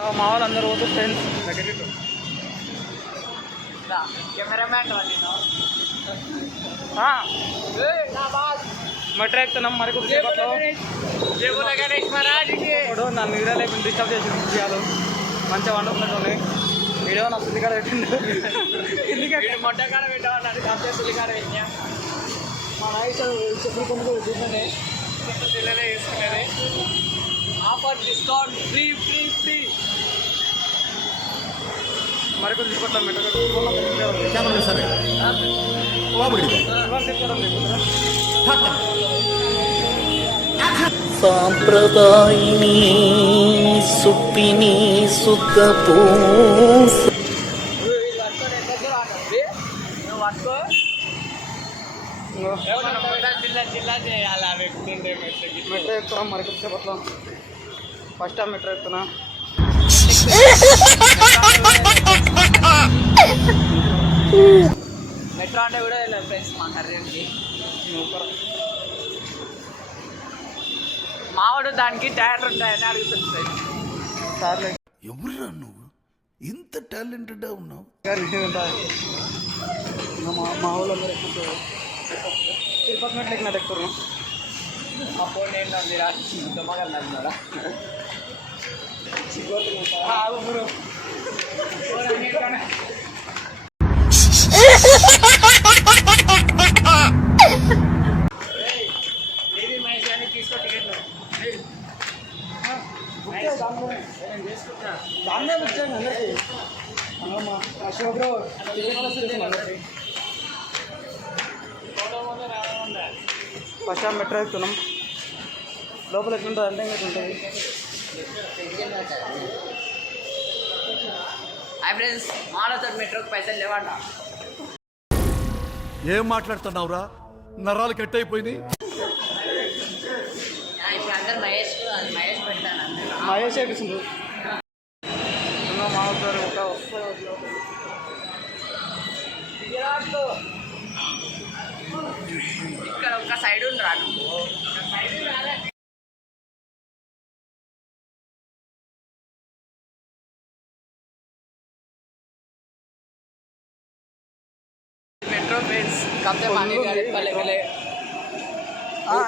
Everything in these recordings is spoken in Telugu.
మా వాళ్ళు అందరూ పోతూ ఫ్రెండ్స్ మెట్రో ఎక్కుతున్నాం మరి కొద్దిసేపట్లో నన్ను వీడియో లేకుండా డిస్టర్బ్ చేసి విషయాలు మంచిగా వండుకున్నట్టు వీడియో నా సుల్లికాడ పెట్టిండు మొట్టకాడ పెట్టామన్నారు కాస్త సుల్లికాడ పెట్టినా మా నాయకు చెప్పులు కొనుక్కు చూడండి పిల్లలే వేసుకునేది offer discount free free free మరి కొద్ది తీసుకొస్తాం సాంప్రదాయిని సుప్పిని సుఖపో మెట్రో ఎక్కుతున్నాం మరి కొద్దిసేపట్లో ఫస్ట్ టైం మెట్రో ఎక్కుతున్నా మెట్రో అంటే కూడా వెళ్ళాలి ఫ్రెండ్స్ మా కర్రీకి మావాడు దానికి టైర్ ఉంటాయని అడుగుతుంది ఫ్రెండ్స్ సార్లే ఎవరురా నువ్వు ఇంత టాలెంటెడ్ ఉన్నావు మా ఊళ్ళో తిరుపతి మెట్లు ఎక్కినట్టు ఎక్కుతున్నాం అప్పుడు నేను నందిరా దమ్మగారు నందినారా తీసుకో టికెట్లు దాన్నే వచ్చాను అందరికి అశోక్ ఫస్ట్ టైం మెట్రో ఎక్కుతున్నాం లోపల ఎట్లుంటుంది అంటే ఇంకెట్లుంటుంది హాయ్ ఫ్రెండ్స్ మాలతో మెట్రోకి పైసలు లేవంట ఏం మాట్లాడుతున్నావురా నరాలు కట్ అయిపోయింది ఇప్పుడు అందరు మహేష్ పెడతాను మహేష్ ఎక్కిస్తుంది మా ఊరు ఇక్కడ ఒక సైడ్ ఉండరా నువ్వు మెట్రో ఫ్రెండ్స్ కాకపోతే మనీ పల్లెకలే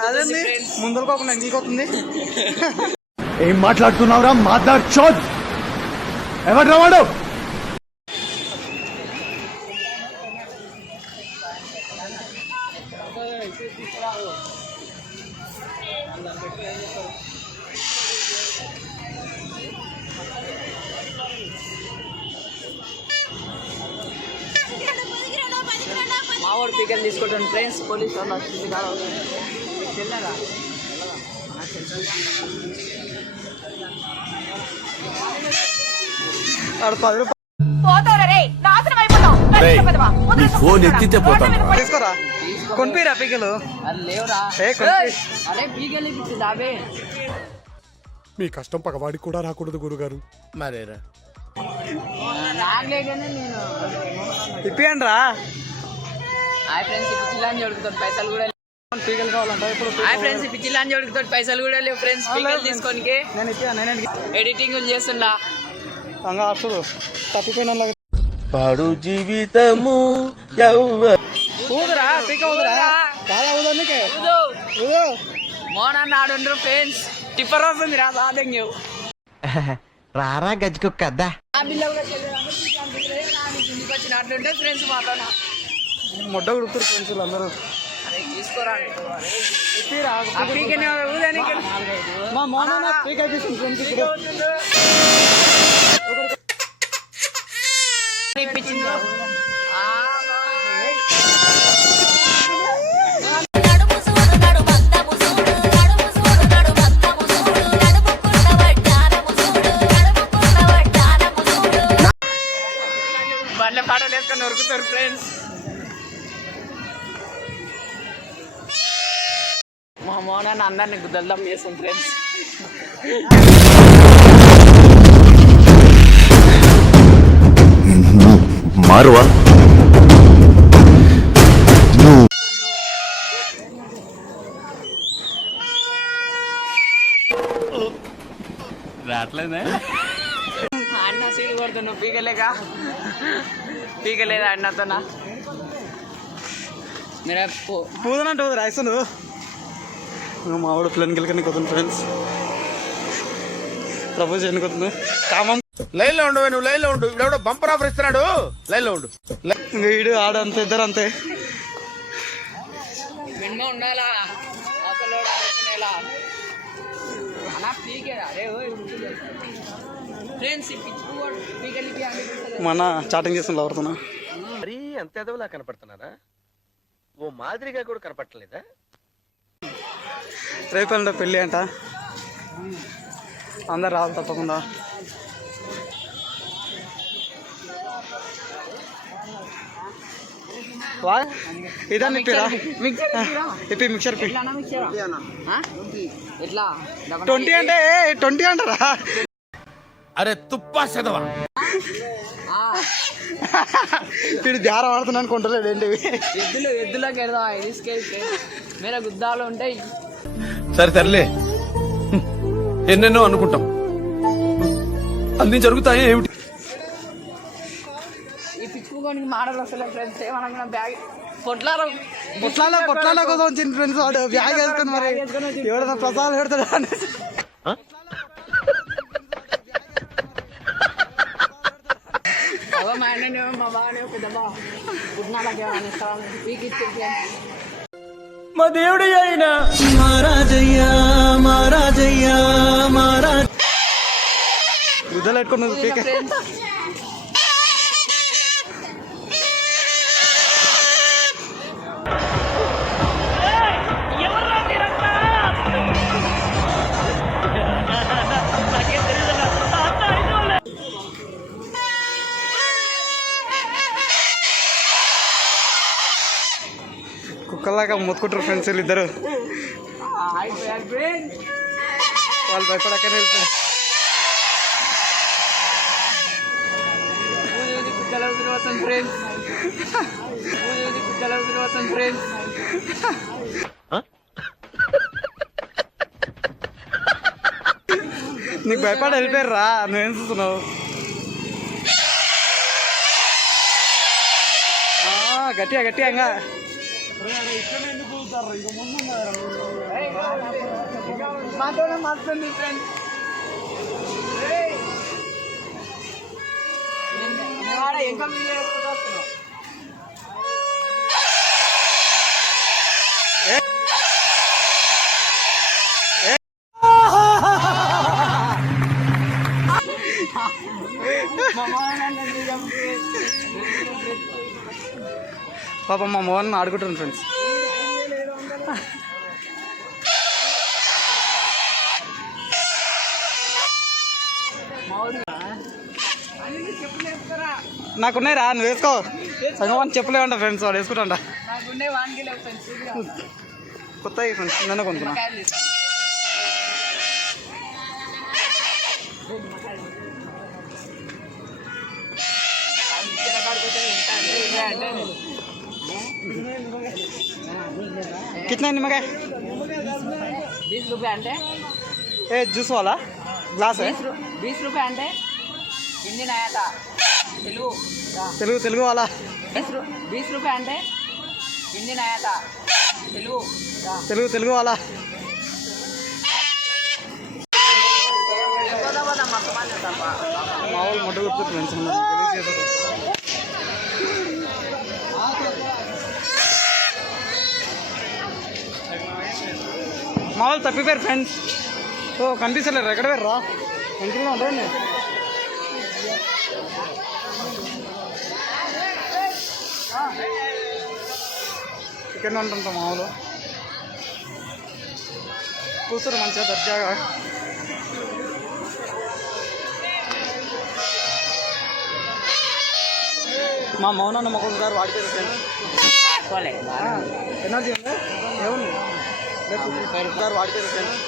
అదేంది ముందరకోకుండా ఎంగిపోతుంది ఏం మాట్లాడుతున్నావురా మాట్లాడు చోద్ ఎవరు వాడు మావాడు పికల్ తీసుకుంటాను ఫ్రెండ్స్ పోలీస్ వాళ్ళు వచ్చింది కాదు వెళ్ళారా ఆడు 10 రూపాయలు ఫోన్ ఎత్తితే పోతాను తీసుకోరా కొనిపిరా పీకలు అది లేవురా అరే పీకల్ ఇప్పించింది అవే మీ కష్టం పగవాడికి కూడా రాకూడదు గురుగారు మరేరా నాగలేగానే నేను ఇప్పియండి రా హాయ్ ఫ్రెండ్స్ ఇప్పుడు చిల్లాని జోడుకుతాడు పైసలు కూడా పీకలు కావాలంట ఇప్పుడు హాయ్ ఫ్రెండ్స్ ఇప్పుడు చిల్లాని జోడుకుతాడు పైసలు కూడా లేవు ఫ్రెండ్స్ పీకలు తీసుకోనికి నేను ఇప్పియా ఎడిటింగ్ చేస్తున్నా అంగా అప్పుడు తప్పిపోయిన పాడు జీవితము ఊదురా పీక ఊదురా చాలా ఊదనికే ఊదు మోనన్న ఆడుండ్రు ఫ్రెండ్స్ టిప్పర్ వస్తుంది రా సాధంగా రారా గజ్జుకు కదా వచ్చినట్లుంటే ఫ్రెండ్స్ మాతో మొడ్డ ఉడుకుతారు ఫ్రెండ్స్ అందరూ అరే తీసుకోరా మా మోన పీక అయిపోయింది ఫ్రెండ్స్ ఇప్పించింది బండ్ల పాటలు వేసుకొని నొరుకుతారు ఫ్రెండ్స్ మా మోనాన్ని అందరిని గుద్దల్దం చేస్తాం ఫ్రెండ్స్ మారువా రావట్లేదే అన్న సీలు కొడుతున్నావు పీకలేదా అన్నతోనా మీరే పూదనంటే రాయిస్తాను మా వాడు ప్లేన్ గెలకని కొద్దు ఫ్రెండ్స్ ప్రపోజ్ చేయడానికి కొద్దు కామం లైన్ లో ఉండు, నువ్వు లైన్ లో ఉండు. ఇప్పుడు బంపర్ ఆఫర్ ఇస్తున్నాడు, లైన్ లో ఉండు. వీడు ఆడ అంతే ఇద్దరు అంతే. మినిమ ఉండాలా అసలు అనుకునేలా అలా పీకేదా అరే ఫ్రెండ్స్ పీకలికి మన చాటింగ్ చేసిన ఎవరుతున్నా మరీ అంత ఎదవలా కనపడుతున్నారా? ఓ మాదిరిగా కూడా కనపడలేదా? రేపు పెళ్ళి అంట, అందరు రావాలి తప్పకుండా. ఇదని ఇప్పి మిక్చర్ పి ఎట్లా 20 అంటే 20 అంటారా? అరే తుప్పా చదవా వీడు ధ్యానం ఆడుతున్నాను కొంటలేడు ఏంటి. ఎద్దులోకి వెళ్దాం తీసుకెళ్తే మీరే గుద్దాలు ఉంటాయి. సరే తరలే, ఎన్నెన్నో అనుకుంటాం, అన్ని జరుగుతాయి ఏమిటి? ఈ పిచ్చుకోనికి మాటలు వస్తలే ఫ్రెండ్స్. ఏమన్నా బ్యాగ్ పొట్లాల కోసం వచ్చింది ఫ్రెండ్స్. వాడు బ్యాగ్ వేసుకొని మరి ఎవరైనా ప్రసాదాలు పెడతాడు అనేసి మా అన్న మా బాగానే పెద్ద బా పుట్టినాలకి పీకిచ్చి మా దేవుడు అయినా మహారాజయ్యా మహారాజయ్యా మహారాజ్ గుద్దలు పెట్టుకున్నది పీక. కుక్కలాగా మొత్తుకుంటారు ఫ్రెండ్స్ వీళ్ళిద్దరు. వాళ్ళు భయపడక్కనే వెళ్తారు. ఫ్రెండ్స్ ఫ్రెండ్స్ నీకు భయపడి వెళ్ళిపోయారు రా, నువ్వేం చూస్తున్నావు? గట్టిగా గట్టిగా ఇంకా మాతోనే మాట్లాడండి ఫ్రెండ్స్. ఇంకా పాపం మా మోహన్ ఆడుకుంటాను ఫ్రెండ్స్. నాకున్నాయి రా, నువ్వు వేసుకో. సంగమాన్ చెప్పలేవంట ఫ్రెండ్స్, వాడు వేసుకుంటా. కొత్త ఫ్రెండ్స్ నన్ను కొనుక్కున్నా. कितना है निमक है? 20 रुपये అంటే ఏ జ్యూస్ వాలా గ్లాస్ 20 रुपये అంటే హిందీ నాయత తెలుగు తెలుగు వాలా 20 रुपये అంటే హిందీ నాయత తెలుగు వాలా. మా వాళ్ళు మొట్ట గుర్తు ఫ్రెండ్స్ మా వాళ్ళు తప్పిపోయారు ఫ్రెండ్స్. ఓ కనిపిస్తలేరు, ఎక్కడ పోయారు? ఇంట్లో ఉంటాయండి. ఇక్కడనే ఉంటుంటాం మా వాళ్ళు. కూర్చోరు మంచిగా దర్జాగా. మా మౌనాన్న మొక్కలు గారు వాడిపోయారు ఫ్రెండ్స్. ఎనర్జీ ఉంది ఏముంది గారు వాడిపోయారు ఫ్రెండ్స్.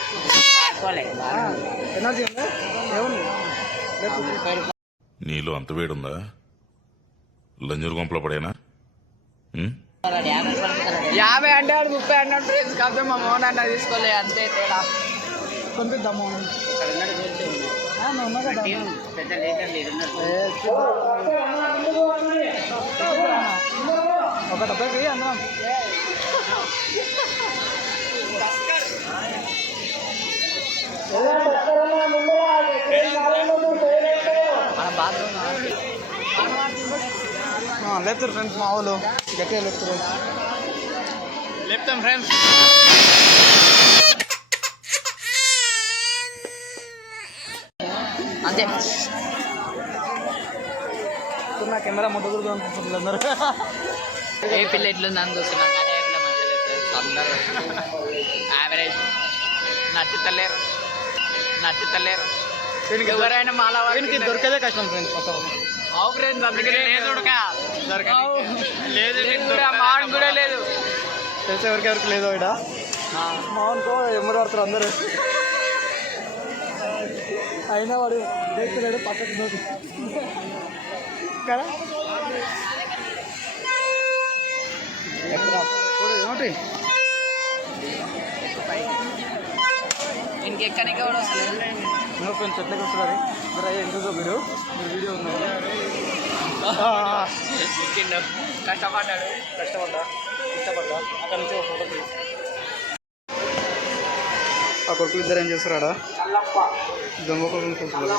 ఎనర్జీ ఉంది ఏముంది. నీలో అంత వేడుందా? లంజూరు గుంపలో పడేనా? 50 అంటే 30 అన్నట్టు ఫ్రెండ్స్. కాకపోతే మా మోహన్ అన్న తీసుకోలే అంతే తేడా. పంపిద్దాం మౌనం. ఒక డబ్బకి అందరం లేపుతారు ఫ్రెండ్స్ మా వాళ్ళు గట్టిగా లేపుతారు లేపుతాం ఫ్రెండ్స్ అంతే నా కెమెరా ముట్టకూడదు అనుకుంటున్నారు అందరూ ఏ పిల్ల ఎట్లుందని చూస్తున్నాం కానీ ఏ పిల్ల మంచిగా లేదు అందరూ యావరేజ్ నచ్చుతలేరు ఎవరైనా మాలా వీనికి దొరికేదే కష్టం ఫ్రెండ్స్ మొత్తం అవు ఫ్రెండ్స్ అందుకే లేదు మాన్ కూడా లేదు తెలిసే ఎవరికి లేదు ఇక్కడ మావన్కో ఎమ్మరు పడతారు అందరూ అయినా వాడు দেখతున్నాడు పక్కకు నోటి కదా నోటి ఇంకెక్కడికి కూడా వస్తలేదు నో ఫ్రెండ్స్ ఎట్లకి వస్తున్నారు మరి ఎందుకో మీరు వీడియో ఉన్నారు కష్టపడ్డాడు ఇష్టపడ్డా అక్కడ నుంచి ఒక ఫోటో తీసి ఆ కొడుకులు ఇద్దరు ఏం చేస్తారా దొంగ కొడుకులు చూస్తున్నారు